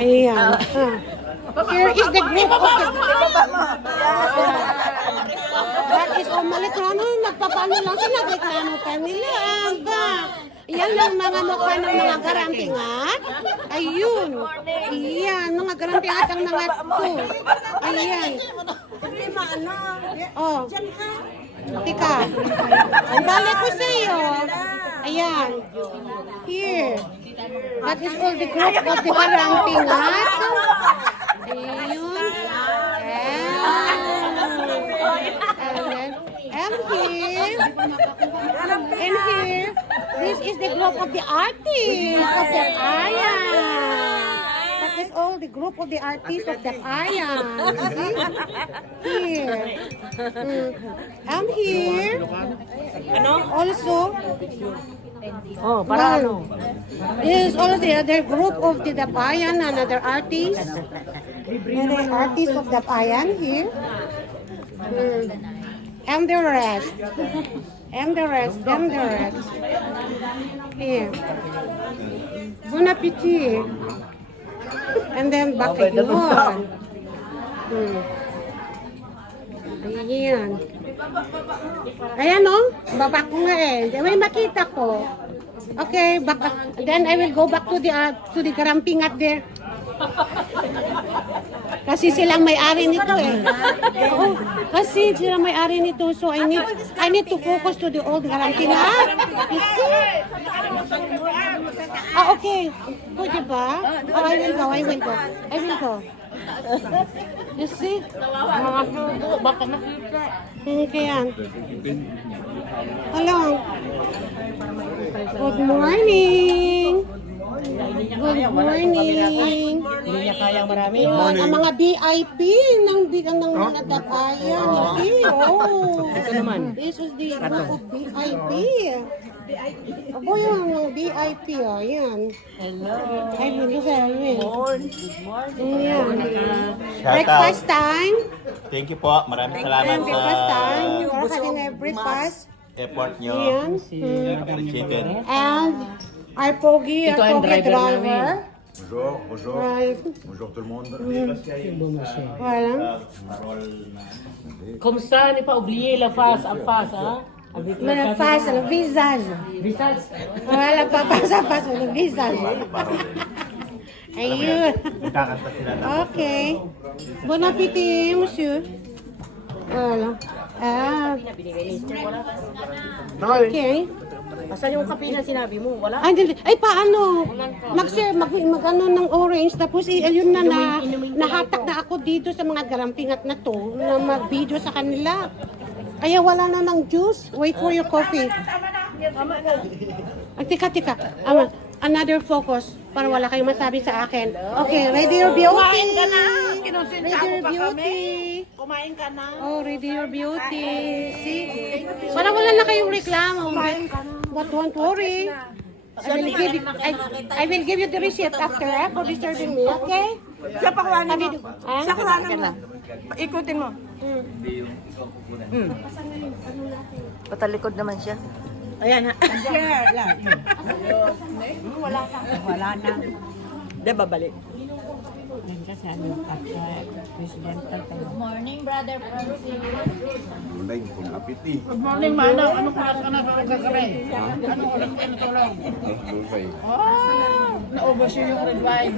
Ayan. Here is the group of the... That is all malitrano. Nagpapano lang siya. Nagreklamo pa nila. Aba. Yan lang mga mukha ng mga garampingat. Ayun. Ayan. Mga garampingat ang mga to. Ayan. Oh. Tika. Ang balik ko sa iyo. Ayan. Here. That is all the group of the garampingat. Ayun. And here. And here. This is the group of the artists of the Ayan. That is all the group of the artists of the Ayan. See? Here. And here. Also. Oh, para ano? This is also the other group of the Dapayan, another artist. Another artist of Dapayan here. And the rest. And the rest. And the rest. Here. Bon appetit. And then back again. Ayan. Ayan o. Baba ko nga eh. May makita ko. Okay, then I will go back to the garampingat there. Kasi silang may-ari nito eh. Oo, kasi silang may-ari nito. So I need to focus to the old garampingat. You see? Ah, okay. Go, diba? Oh, I will go. I will go. You see? Baka makita. Okay, yan. Hello. Good morning. Good morning. Hindi niya kayang marami. Yun, ang mga VIP ng mga Dapayan. See? Oh. Ito naman. This is the group of VIP. Abo yung mga VIP. Oh, yan. Hello. Ay, hindi sa Alvin. Good morning. Yan. Shout out. Breakfast time. Thank you po. Maraming salamat sa Breakfast time. You are having a breakfast. effort nyo. Yan. Chicken. And our Pogi, Ito our ang Pogi driver driver. Bonjour, bonjour. Right. Bonjour tout le monde. Voilà. Kumusta ni pa oublier la face en face, ha? Avec Le face, le visage. visage. Wala pa sa face, le visage. Ayun. Kakanta sila na. Okay. Bon appétit, monsieur. Voilà. Ah. Okay. Asan yung kape na sinabi mo? Wala? Ay, paano? Mag-ano ng orange, tapos ayun na nahatak na ako dito sa mga garampingat na to, na mag-video sa kanila. Kaya wala na ng juice. Wait for your coffee. Ay, tika. Another focus para wala kayong masabi sa akin. Okay, ready your beauty. Kumain ka na. Ready Kinusinta your mo pa kami. beauty. Kumain ka na. Oh, ready your beauty. See? Para wala na kayong reklamo. But don't worry. I will give you the receipt after for disturbing me, okay? Siya pakuhanin mo. Ah? Siya kuhanin mo. Ikutin mo. Patalikod naman siya. Ayan ha. Share lang. Wala na. Di ba balik? Morning, brother Francis. Morning, bon appétit. Good morning, Manaw. Anong oras ka na gagawin? Anong oras ka natulog? Buffet. Naubos yun yung red wine.